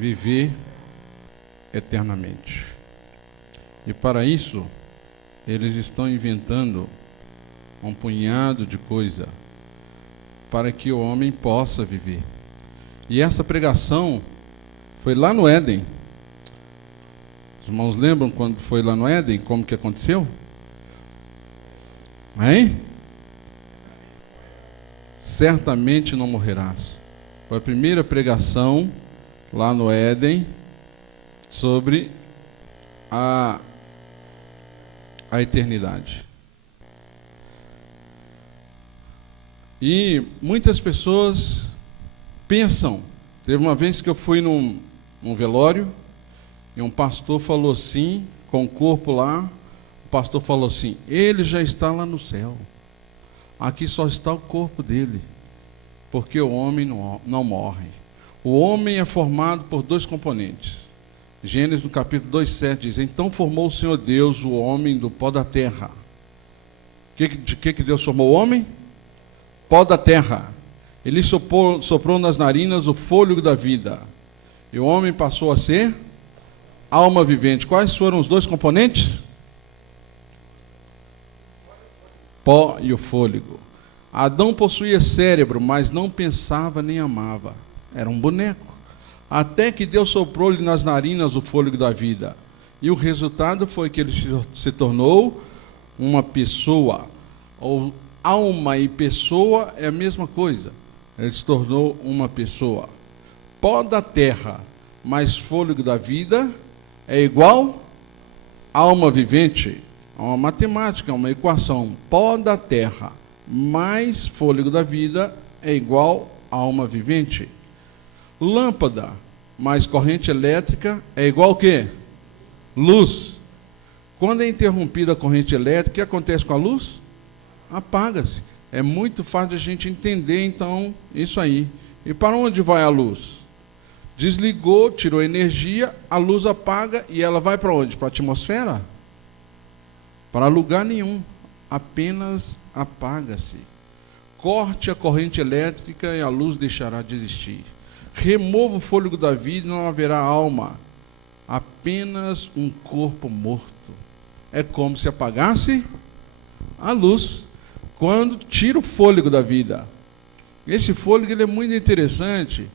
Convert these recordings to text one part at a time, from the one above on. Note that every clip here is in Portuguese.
viver eternamente. E para isso, eles estão inventando um punhado de coisa para que o homem possa viver. E essa pregação foi lá no Éden. Os irmãos lembram quando foi lá no Éden, como que aconteceu? Hein? Certamente não morrerás. Foi a primeira pregação lá no Éden sobre a eternidade. E muitas pessoas pensam. Teve uma vez que eu fui num velório e um pastor falou assim, com o corpo lá, o pastor falou assim: ele já está lá no céu, aqui só está o corpo dele, porque o homem não morre. O homem é formado por dois componentes. Gênesis no capítulo 2:7 diz: então formou o Senhor Deus o homem do pó da terra. De que Deus formou o homem? Pó da terra. Ele soprou nas narinas o fôlego da vida. E o homem passou a ser alma vivente. Quais foram os dois componentes? Pó e o fôlego. Adão possuía cérebro, mas não pensava nem amava. Era um boneco. Até que Deus soprou-lhe nas narinas o fôlego da vida. E o resultado foi que ele se tornou uma pessoa. Ou alma e pessoa é a mesma coisa. Ele se tornou uma pessoa. Pó da terra mais fôlego da vida é igual alma vivente. É uma matemática, é uma equação. Pó da terra mais fôlego da vida é igual alma vivente. Lâmpada mais corrente elétrica é igual o quê? Luz. Quando é interrompida a corrente elétrica, o que acontece com a luz? Apaga-se. É muito fácil a gente entender, então, isso aí. E para onde vai a luz? Desligou, tirou energia, a luz apaga e ela vai para onde? Para a atmosfera? Para lugar nenhum. Apenas apaga-se. Corte a corrente elétrica e a luz deixará de existir. Remova o fôlego da vida e não haverá alma. Apenas um corpo morto. É como se apagasse a luz. Quando tira o fôlego da vida. Esse fôlego ele é muito interessante,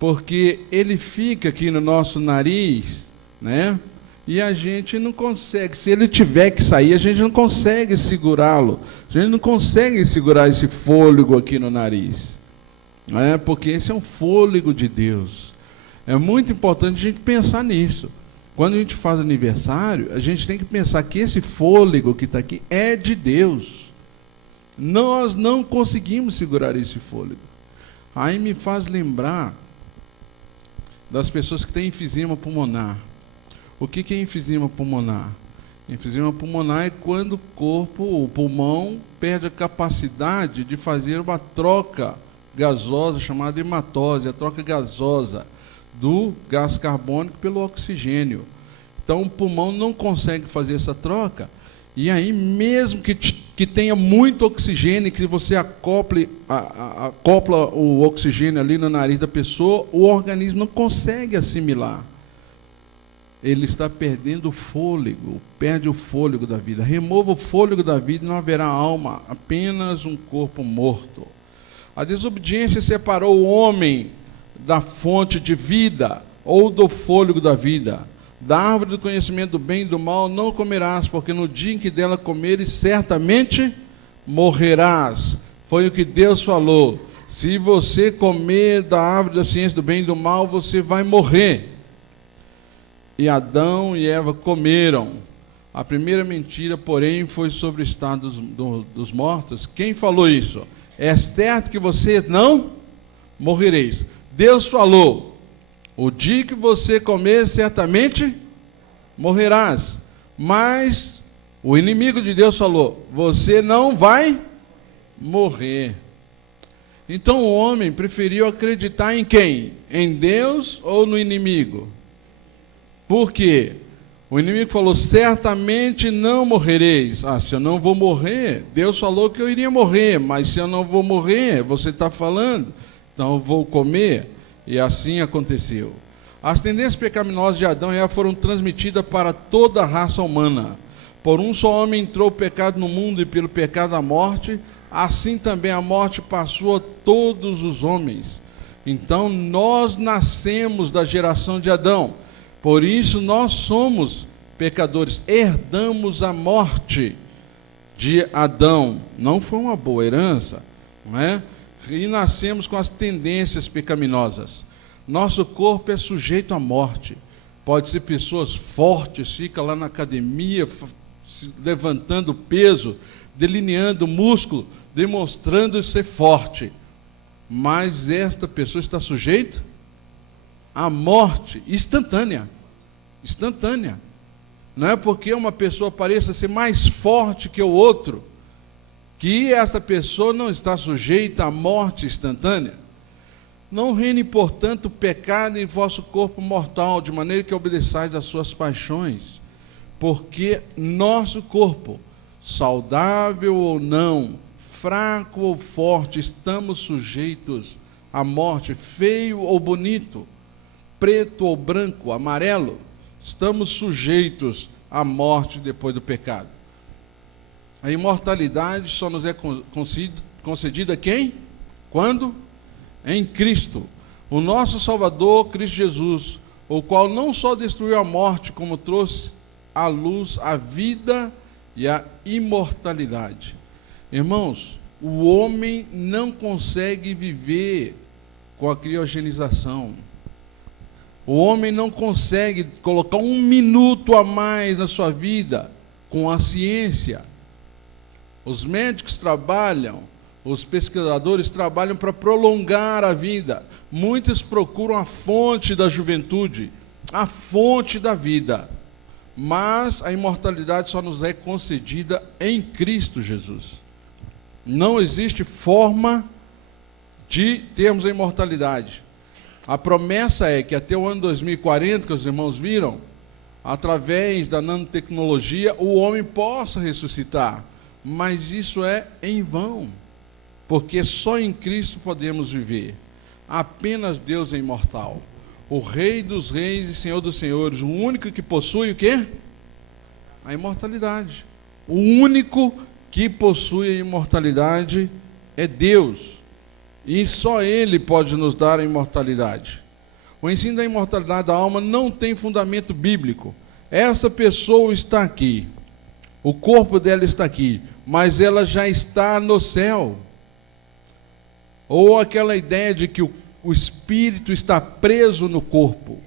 porque ele fica aqui no nosso nariz, né? E a gente não consegue, se ele tiver que sair, a gente não consegue segurá-lo. A gente não consegue segurar esse fôlego aqui no nariz. Não é? Porque esse é um fôlego de Deus. É muito importante a gente pensar nisso. Quando a gente faz aniversário, a gente tem que pensar que esse fôlego que está aqui é de Deus. Nós não conseguimos segurar esse fôlego. Aí me faz lembrar das pessoas que têm enfisema pulmonar. O que é enfisema pulmonar? Enfisema pulmonar é quando o corpo, o pulmão, perde a capacidade de fazer uma troca gasosa, chamada hematose, a troca gasosa do gás carbônico pelo oxigênio. Então o pulmão não consegue fazer essa troca. E aí, mesmo que tenha muito oxigênio, que você acopla o oxigênio ali no nariz da pessoa, o organismo não consegue assimilar. Ele está perdendo o fôlego, perde o fôlego da vida. Remova o fôlego da vida e não haverá alma, apenas um corpo morto. A desobediência separou o homem da fonte de vida, ou do fôlego da vida. Da árvore do conhecimento do bem e do mal não comerás, porque no dia em que dela comeres, certamente morrerás. Foi o que Deus falou. Se você comer da árvore da ciência do bem e do mal, você vai morrer. E Adão e Eva comeram. A primeira mentira, porém, foi sobre o estado dos mortos. Quem falou isso? É certo que você não morrereis. Deus falou: o dia que você comer, certamente morrerás. Mas o inimigo de Deus falou: você não vai morrer. Então o homem preferiu acreditar em quem? Em Deus ou no inimigo? Por quê? O inimigo falou: certamente não morrereis. Se eu não vou morrer, Deus falou que eu iria morrer, mas se eu não vou morrer, você está falando, então eu vou comer. E assim aconteceu. As tendências pecaminosas de Adão e Eva foram transmitidas para toda a raça humana. Por um só homem entrou o pecado no mundo e pelo pecado a morte, assim também a morte passou a todos os homens. Então nós nascemos da geração de Adão, por isso nós somos pecadores, herdamos a morte de Adão. Não foi uma boa herança, não é? E nascemos com as tendências pecaminosas. Nosso corpo é sujeito à morte. Pode ser pessoas fortes, fica lá na academia, levantando peso, delineando músculo, demonstrando ser forte. Mas esta pessoa está sujeita à morte instantânea. Instantânea. Não é porque uma pessoa pareça ser mais forte que o outro, que essa pessoa não está sujeita à morte instantânea. Não reine, portanto, o pecado em vosso corpo mortal, de maneira que obedeçais às suas paixões. Porque nosso corpo, saudável ou não, fraco ou forte, estamos sujeitos à morte, feio ou bonito, preto ou branco, amarelo, estamos sujeitos à morte depois do pecado. A imortalidade só nos é concedida a quem? Quando? Em Cristo, o nosso Salvador, Cristo Jesus, o qual não só destruiu a morte, como trouxe à luz a vida e a imortalidade. Irmãos, o homem não consegue viver com a criogenização. O homem não consegue colocar um minuto a mais na sua vida com a ciência. Os médicos trabalham, os pesquisadores trabalham para prolongar a vida. Muitos procuram a fonte da juventude, a fonte da vida. Mas a imortalidade só nos é concedida em Cristo Jesus. Não existe forma de termos a imortalidade. A promessa é que até o ano 2040, que os irmãos viram, através da nanotecnologia, o homem possa ressuscitar. Mas isso é em vão, porque só em Cristo podemos viver. Apenas Deus é imortal. O Rei dos Reis e Senhor dos Senhores, o único que possui o quê? A imortalidade. O único que possui a imortalidade é Deus. E só Ele pode nos dar a imortalidade. O ensino da imortalidade da alma não tem fundamento bíblico. Essa pessoa está aqui. O corpo dela está aqui, mas ela já está no céu. Ou aquela ideia de que o espírito está preso no corpo.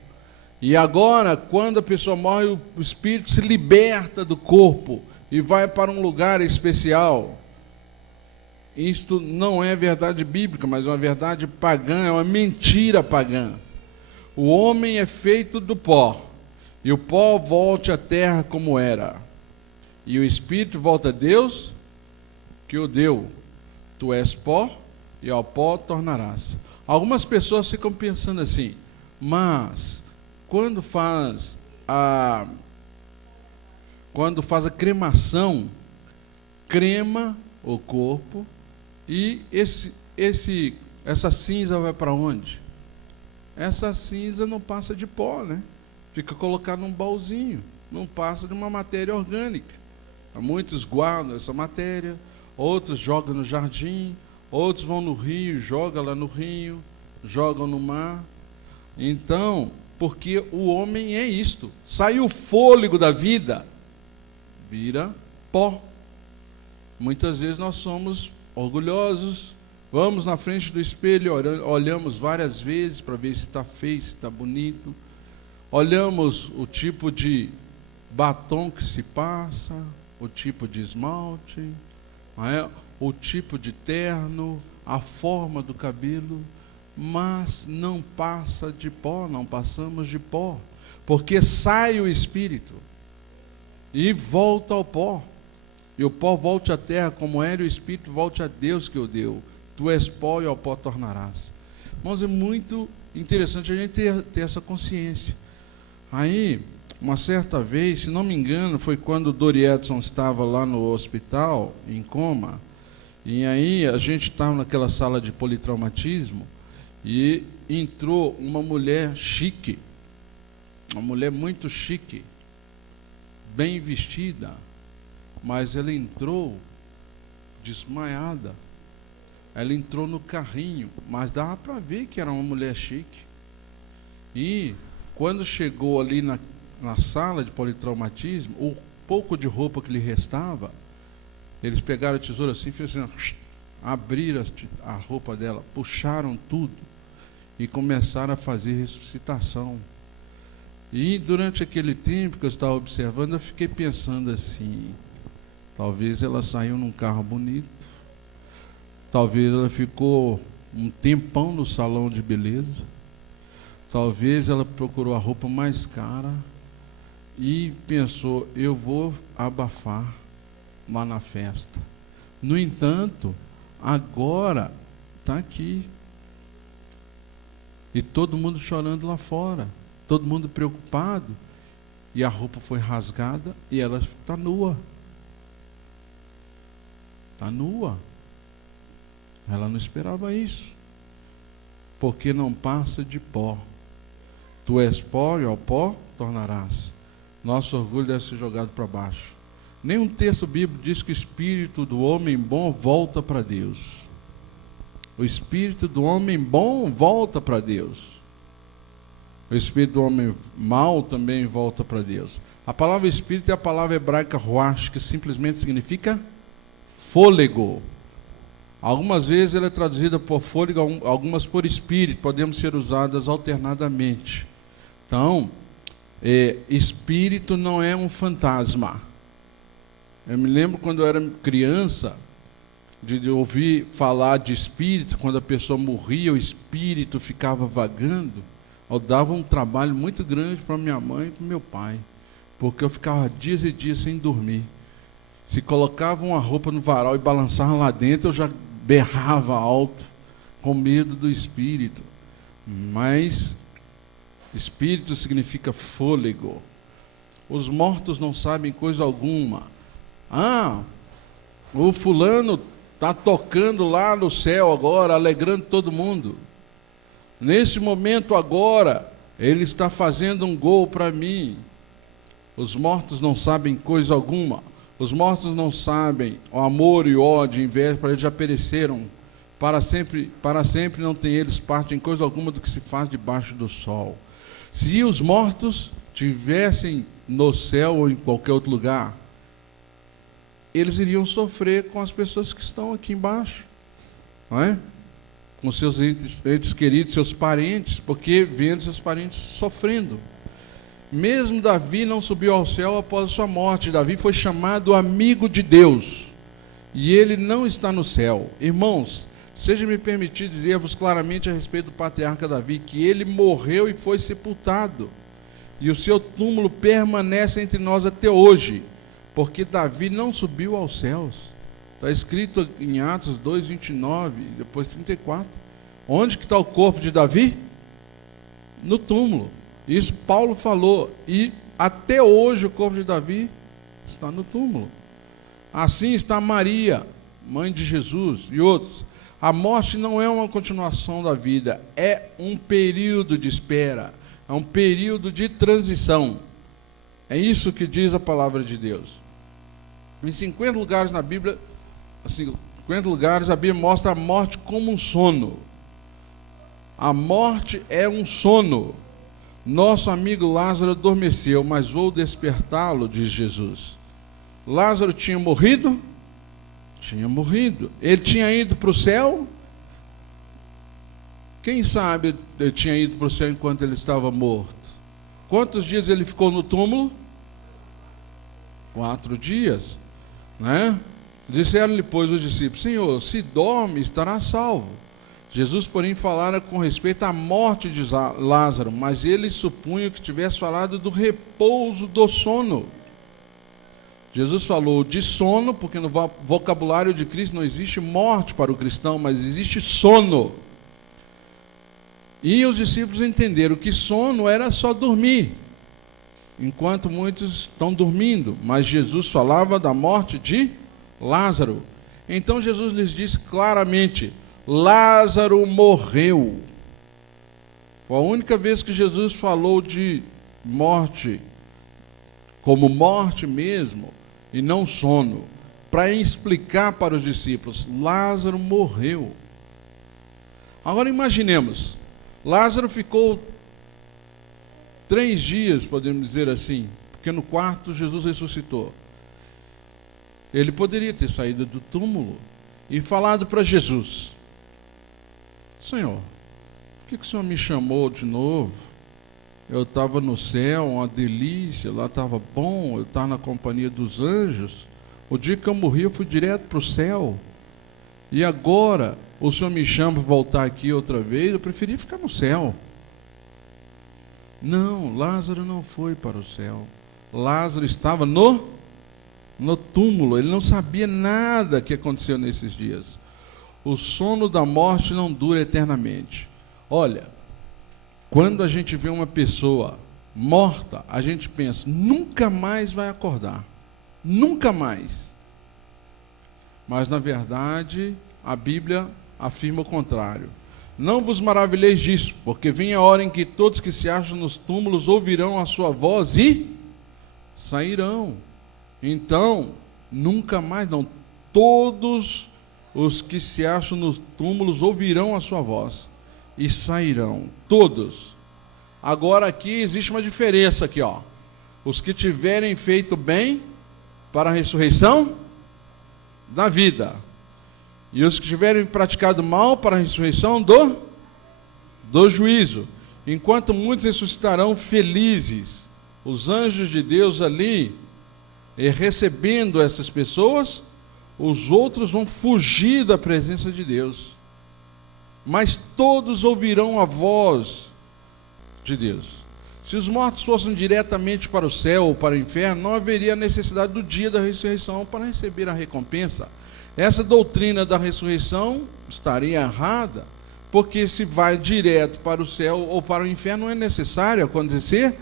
E agora, quando a pessoa morre, o espírito se liberta do corpo e vai para um lugar especial. Isto não é verdade bíblica, mas é uma verdade pagã, é uma mentira pagã. O homem é feito do pó, e o pó volte à terra como era. E o espírito volta a Deus, que o deu. Tu és pó, e ao pó tornarás. Algumas pessoas ficam pensando assim, mas quando faz a cremação, crema o corpo, e essa cinza vai para onde? Essa cinza não passa de pó, né? Fica colocado num baúzinho, não passa de uma matéria orgânica. Muitos guardam essa matéria, outros jogam no jardim, outros vão no rio, jogam lá no rio, jogam no mar. Então, porque o homem é isto, sai o fôlego da vida, vira pó. Muitas vezes nós somos orgulhosos, vamos na frente do espelho, olhamos várias vezes para ver se está feio, se está bonito, olhamos o tipo de batom que se passa, o tipo de esmalte, o tipo de terno, a forma do cabelo, mas não passa de pó, não passamos de pó, porque sai o espírito e volta ao pó. E o pó volte à terra como era, e o espírito volte a Deus que o deu. Tu és pó e ao pó tornarás. Irmãos, é muito interessante a gente ter essa consciência. Aí, uma certa vez, se não me engano, foi quando o Dori Edson estava lá no hospital, em coma, e aí a gente estava naquela sala de politraumatismo, e entrou uma mulher chique, uma mulher muito chique, bem vestida, mas ela entrou desmaiada. Ela entrou no carrinho, mas dava para ver que era uma mulher chique. E quando chegou ali na sala de politraumatismo, o pouco de roupa que lhe restava, eles pegaram a tesoura assim, fizeram assim, abriram a roupa dela, puxaram tudo e começaram a fazer ressuscitação. E durante aquele tempo que eu estava observando, eu fiquei pensando assim, talvez ela saiu num carro bonito, talvez ela ficou um tempão no salão de beleza, talvez ela procurou a roupa mais cara e pensou, eu vou abafar lá na festa. No entanto, agora está aqui. E todo mundo chorando lá fora, todo mundo preocupado, e a roupa foi rasgada e ela está nua. Está nua. Ela não esperava isso. Porque não passa de pó. Tu és pó e ao pó tornarás. Nosso orgulho deve ser jogado para baixo. Nenhum texto bíblico diz que o espírito do homem bom volta para Deus. O espírito do homem bom volta para Deus. O espírito do homem mau também volta para Deus. A palavra espírito é a palavra hebraica ruach, que simplesmente significa fôlego. Algumas vezes ela é traduzida por fôlego, algumas por espírito, podemos ser usadas alternadamente. Então, espírito não é um fantasma. Eu me lembro quando eu era criança, de ouvir falar de espírito, quando a pessoa morria, o espírito ficava vagando. Eu dava um trabalho muito grande para minha mãe e para meu pai, porque eu ficava dias e dias sem dormir. Se colocava uma roupa no varal e balançava lá dentro, eu já berrava alto, com medo do espírito. Mas espírito significa fôlego. Os mortos não sabem coisa alguma. O fulano está tocando lá no céu agora, alegrando todo mundo. Nesse momento agora, ele está fazendo um gol para mim. Os mortos não sabem coisa alguma. Os mortos não sabem o amor e o ódio, inveja, para eles já pereceram. Para sempre não tem eles parte em coisa alguma do que se faz debaixo do sol. Se os mortos tivessem no céu ou em qualquer outro lugar, eles iriam sofrer com as pessoas que estão aqui embaixo, não é? Com seus entes queridos, seus parentes, porque vendo seus parentes sofrendo. Mesmo Davi não subiu ao céu após a sua morte. Davi foi chamado amigo de Deus, e ele não está no céu. Irmãos, seja-me permitido dizer-vos claramente a respeito do patriarca Davi, que ele morreu e foi sepultado, e o seu túmulo permanece entre nós até hoje, porque Davi não subiu aos céus. Está escrito em Atos 2, 29 e depois 34. Onde que está o corpo de Davi? No túmulo. Isso Paulo falou. E até hoje o corpo de Davi está no túmulo. Assim está Maria, mãe de Jesus, e outros. A morte não é uma continuação da vida, é um período de espera, é um período de transição. É isso que diz a palavra de Deus. Em 50 lugares na Bíblia, 50 lugares a Bíblia mostra a morte como um sono. A morte é um sono. Nosso amigo Lázaro adormeceu, mas vou despertá-lo, diz Jesus. Lázaro tinha morrido? Tinha morrido. Ele tinha ido para o céu? Quem sabe ele tinha ido para o céu enquanto ele estava morto? Quantos dias ele ficou no túmulo? 4 dias, né? Disseram-lhe, pois, os discípulos: Senhor, se dorme, estará salvo. Jesus, porém, falara com respeito à morte de Lázaro, mas eles supunham que tivesse falado do repouso do sono. Jesus falou de sono, porque no vocabulário de Cristo não existe morte para o cristão, mas existe sono. E os discípulos entenderam que sono era só dormir, enquanto muitos estão dormindo, mas Jesus falava da morte de Lázaro. Então Jesus lhes disse claramente: Lázaro morreu. Foi a única vez que Jesus falou de morte como morte mesmo, e não sono, para explicar para os discípulos: Lázaro morreu. Agora imaginemos, Lázaro ficou 3 dias, podemos dizer assim, porque no quarto Jesus ressuscitou. Ele poderia ter saído do túmulo e falado para Jesus: Senhor, por que o Senhor me chamou de novo? Eu estava no céu, uma delícia, lá estava bom, eu estava na companhia dos anjos. O dia que eu morri, eu fui direto para o céu. E agora, o Senhor me chama para voltar aqui outra vez, eu preferi ficar no céu. Não, Lázaro não foi para o céu. Lázaro estava no túmulo, ele não sabia nada que aconteceu nesses dias. O sono da morte não dura eternamente. Olha, quando a gente vê uma pessoa morta, a gente pensa: nunca mais vai acordar. Nunca mais. Mas, na verdade, a Bíblia afirma o contrário. Não vos maravilheis disso, porque vem a hora em que todos que se acham nos túmulos ouvirão a sua voz e sairão. Então, nunca mais não. Todos os que se acham nos túmulos ouvirão a sua voz e sairão. Todos. Agora aqui existe uma diferença aqui, ó. Os que tiverem feito bem para a ressurreição da vida, e os que tiverem praticado mal para a ressurreição do juízo. Enquanto muitos ressuscitarão felizes, os anjos de Deus ali, recebendo essas pessoas, os outros vão fugir da presença de Deus. Mas todos ouvirão a voz de Deus. Se os mortos fossem diretamente para o céu ou para o inferno, não haveria necessidade do dia da ressurreição para receber a recompensa. Essa doutrina da ressurreição estaria errada, porque se vai direto para o céu ou para o inferno, não é necessário acontecer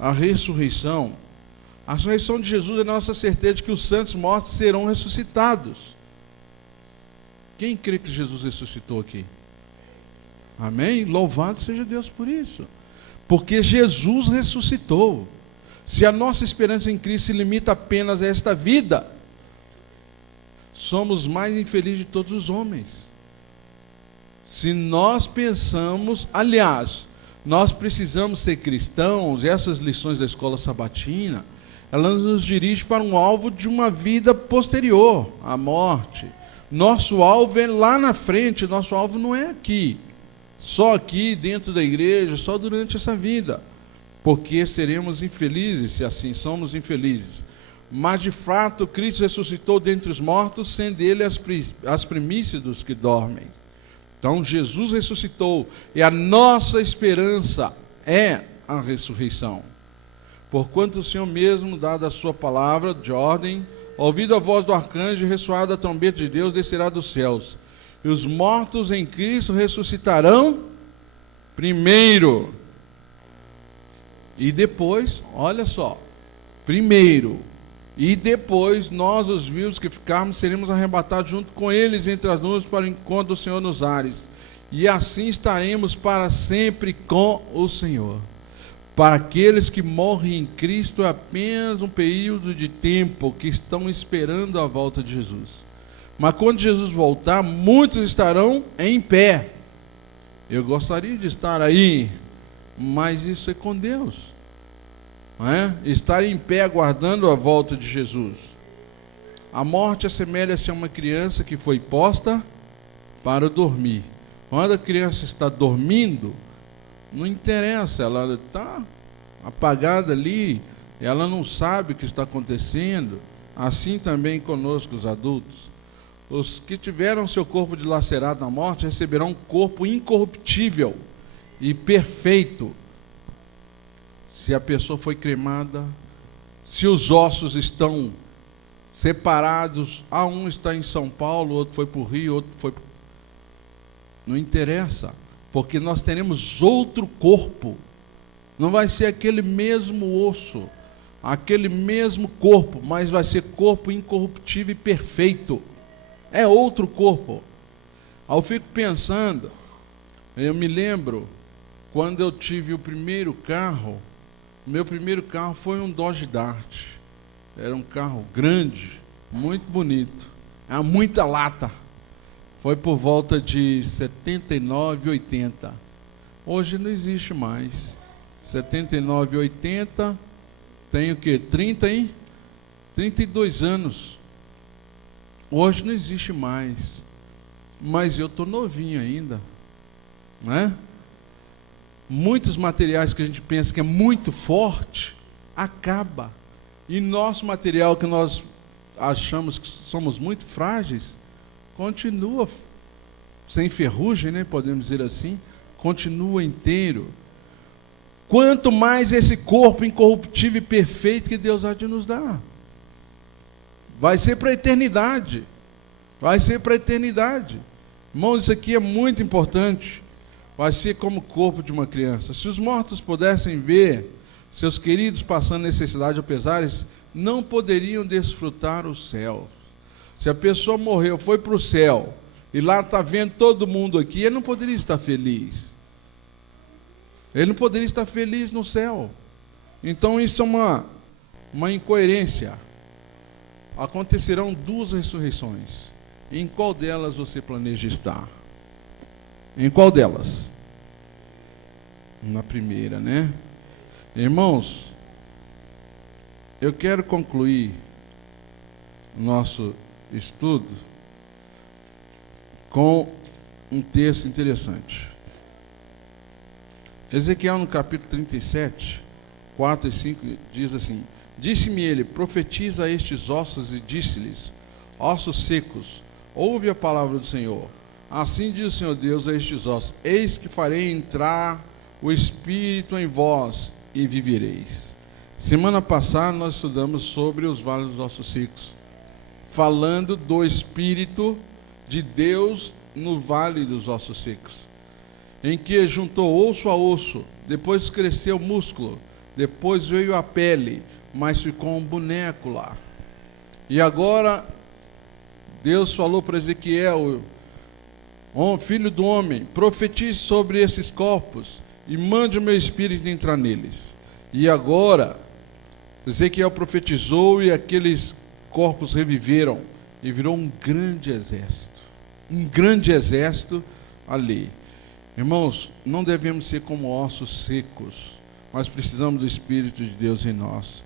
a ressurreição. A ressurreição de Jesus é a nossa certeza de que os santos mortos serão ressuscitados. Quem crê que Jesus ressuscitou aqui? Amém? Louvado seja Deus por isso. Porque Jesus ressuscitou. Se a nossa esperança em Cristo se limita apenas a esta vida, somos mais infelizes de todos os homens. Se nós pensamos, aliás, nós precisamos ser cristãos, essas lições da escola sabatina, elas nos dirigem para um alvo de uma vida posterior à morte. Nosso alvo é lá na frente, nosso alvo não é aqui. Só aqui dentro da igreja, só durante essa vida, porque seremos infelizes se assim somos infelizes. Mas de fato Cristo ressuscitou dentre os mortos, sendo ele as primícias dos que dormem. Então Jesus ressuscitou, e a nossa esperança é a ressurreição. Porquanto o Senhor mesmo, dada a sua palavra de ordem, ouvido a voz do arcanjo e ressoada a trombeta de Deus, descerá dos céus. E os mortos em Cristo ressuscitarão primeiro. E depois, olha só, primeiro. E depois nós, os vivos que ficarmos, seremos arrebatados junto com eles entre as nuvens para o encontro do Senhor nos ares. E assim estaremos para sempre com o Senhor. Para aqueles que morrem em Cristo é apenas um período de tempo que estão esperando a volta de Jesus. Mas quando Jesus voltar, muitos estarão em pé. Eu gostaria de estar aí, mas isso é com Deus. Não é? Estar em pé aguardando a volta de Jesus. A morte assemelha-se a uma criança que foi posta para dormir. Quando a criança está dormindo, não interessa, ela está apagada ali, ela não sabe o que está acontecendo. Assim também conosco, os adultos. Os que tiveram seu corpo dilacerado na morte receberão um corpo incorruptível e perfeito. Se a pessoa foi cremada, se os ossos estão separados, um está em São Paulo, outro foi para o Rio, outro foi... Não interessa, porque nós teremos outro corpo. Não vai ser aquele mesmo osso, aquele mesmo corpo, mas vai ser corpo incorruptível e perfeito. É outro corpo. Eu fico pensando, eu me lembro, quando eu tive o primeiro carro, Meu primeiro carro foi um Dodge Dart. Era um carro grande, muito bonito. Era muita lata. Foi por volta de 79, 80. Hoje não existe mais. 79, 80, tem o quê? 32 anos. Hoje não existe mais. Mas eu estou novinho ainda. Né? Muitos materiais que a gente pensa que é muito forte, acaba. E nosso material que nós achamos que somos muito frágeis, continua sem ferrugem, né, podemos dizer assim, continua inteiro. Quanto mais esse corpo incorruptível e perfeito que Deus há de nos dar. Vai ser para a eternidade. Vai ser para a eternidade. Irmãos, isso aqui é muito importante. Vai ser como o corpo de uma criança. Se os mortos pudessem ver seus queridos passando necessidade ou pesares, não poderiam desfrutar o céu. Se a pessoa morreu, foi para o céu, e lá está vendo todo mundo aqui, ele não poderia estar feliz. Ele não poderia estar feliz no céu. Então isso é uma incoerência. Acontecerão 2 ressurreições. Em qual delas você planeja estar? Em qual delas? Na primeira, né? Irmãos, eu quero concluir o nosso estudo com um texto interessante. Ezequiel, no capítulo 37, 4 e 5, diz assim: Disse-me ele, profetiza a estes ossos, e disse-lhes, ossos secos, ouve a palavra do Senhor. Assim diz o Senhor Deus a estes ossos: eis que farei entrar o Espírito em vós, e vivereis. Semana passada nós estudamos sobre os vales dos ossos secos, falando do Espírito de Deus no vale dos ossos secos, em que juntou osso a osso, depois cresceu o músculo, depois veio a pele, mas ficou um boneco lá. E agora Deus falou para Ezequiel: filho do homem, profetize sobre esses corpos e mande o meu espírito entrar neles. E agora Ezequiel profetizou, e aqueles corpos reviveram, e virou um grande exército ali. Irmãos, não devemos ser como ossos secos, mas precisamos do Espírito de Deus em nós.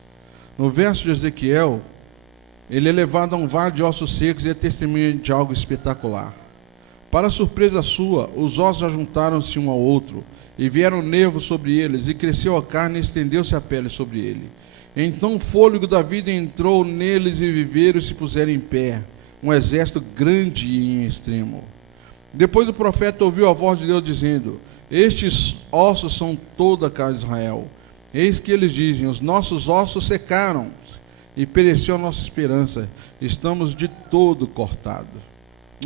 No verso de Ezequiel, ele é levado a um vale de ossos secos e é testemunha de algo espetacular. Para surpresa sua, os ossos ajuntaram-se um ao outro, e vieram nervos sobre eles, e cresceu a carne, e estendeu-se a pele sobre ele. Então o fôlego da vida entrou neles, e viveram e se puseram em pé, um exército grande e em extremo. Depois o profeta ouviu a voz de Deus dizendo: estes ossos são toda a casa de Israel. Eis que eles dizem: os nossos ossos secaram, e pereceu a nossa esperança, estamos de todo cortados.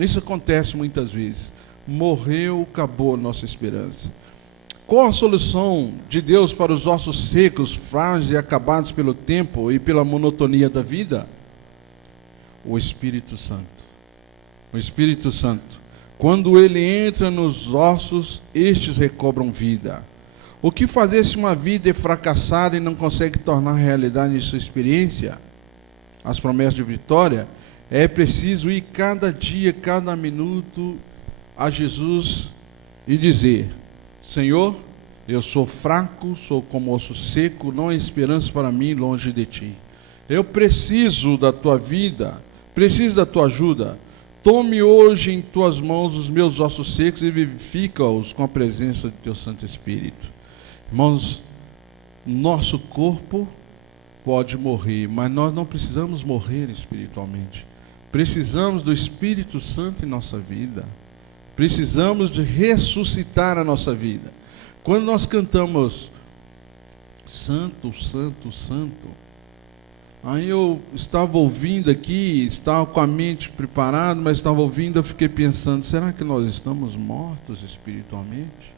Isso acontece muitas vezes. Morreu, acabou a nossa esperança. Qual a solução de Deus para os ossos secos, frágeis e acabados pelo tempo e pela monotonia da vida? O Espírito Santo. O Espírito Santo. Quando ele entra nos ossos, estes recobram vida. O que fazer se uma vida é fracassada e não consegue tornar realidade em sua experiência as promessas de vitória? É preciso ir cada dia, cada minuto a Jesus e dizer: Senhor, eu sou fraco, sou como osso seco, não há esperança para mim longe de ti. Eu preciso da tua vida, preciso da tua ajuda. Tome hoje em tuas mãos os meus ossos secos e vivifica-os com a presença de teu Santo Espírito. Irmãos, nosso corpo pode morrer, mas nós não precisamos morrer espiritualmente. Precisamos do Espírito Santo em nossa vida. Precisamos de ressuscitar a nossa vida. Quando nós cantamos Santo, Santo, Santo, aí eu estava ouvindo aqui, estava com a mente preparada, mas estava ouvindo, eu fiquei pensando: será que nós estamos mortos espiritualmente?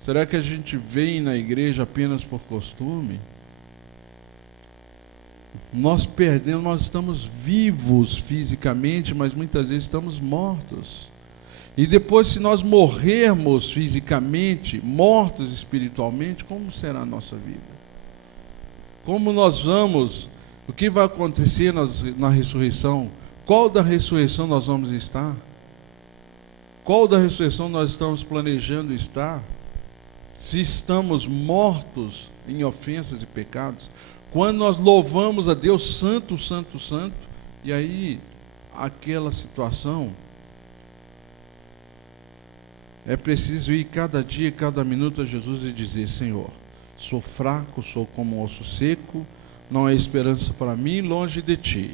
Será que a gente vem na igreja apenas por costume? Nós perdemos, nós estamos vivos fisicamente, mas muitas vezes estamos mortos. E depois, se nós morrermos fisicamente, mortos espiritualmente, como será a nossa vida? como nós vamos, o que vai acontecer na ressurreição, qual da ressurreição nós vamos estar, qual da ressurreição nós estamos planejando estar, se estamos mortos em ofensas e pecados, quando nós louvamos a Deus santo, santo, santo, e aí aquela situação, é preciso ir cada dia, cada minuto a Jesus e dizer: Senhor, sou fraco, sou como um osso seco, não há esperança para mim longe de Ti.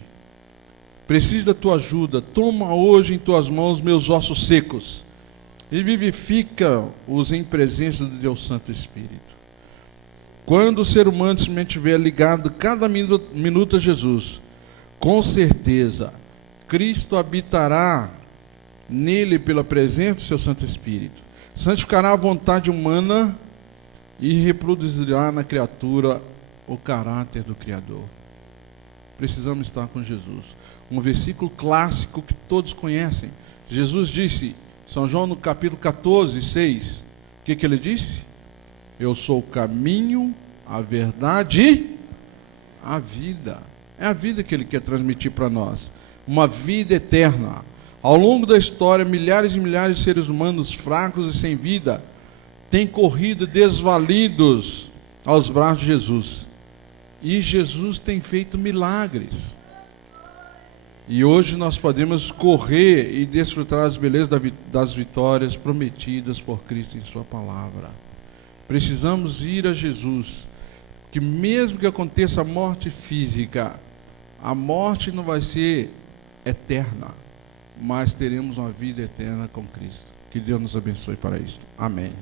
Preciso da Tua ajuda, toma hoje em Tuas mãos meus ossos secos e vivifica-os em presença do Teu Santo Espírito. Quando o ser humano se mantiver ligado cada minuto a Jesus, com certeza, Cristo habitará nele pela presença do seu Santo Espírito. Santificará a vontade humana e reproduzirá na criatura o caráter do Criador. Precisamos estar com Jesus. Um versículo clássico que todos conhecem. Jesus disse, São João no capítulo 14, 6, o que ele disse? Eu sou o caminho, a verdade e a vida. É a vida que ele quer transmitir para nós. Uma vida eterna. Ao longo da história, milhares e milhares de seres humanos fracos e sem vida têm corrido desvalidos aos braços de Jesus. E Jesus tem feito milagres. E hoje nós podemos correr e desfrutar as belezas das vitórias prometidas por Cristo em sua palavra. Precisamos ir a Jesus, que mesmo que aconteça a morte física, a morte não vai ser eterna, mas teremos uma vida eterna com Cristo. Que Deus nos abençoe para isso. Amém.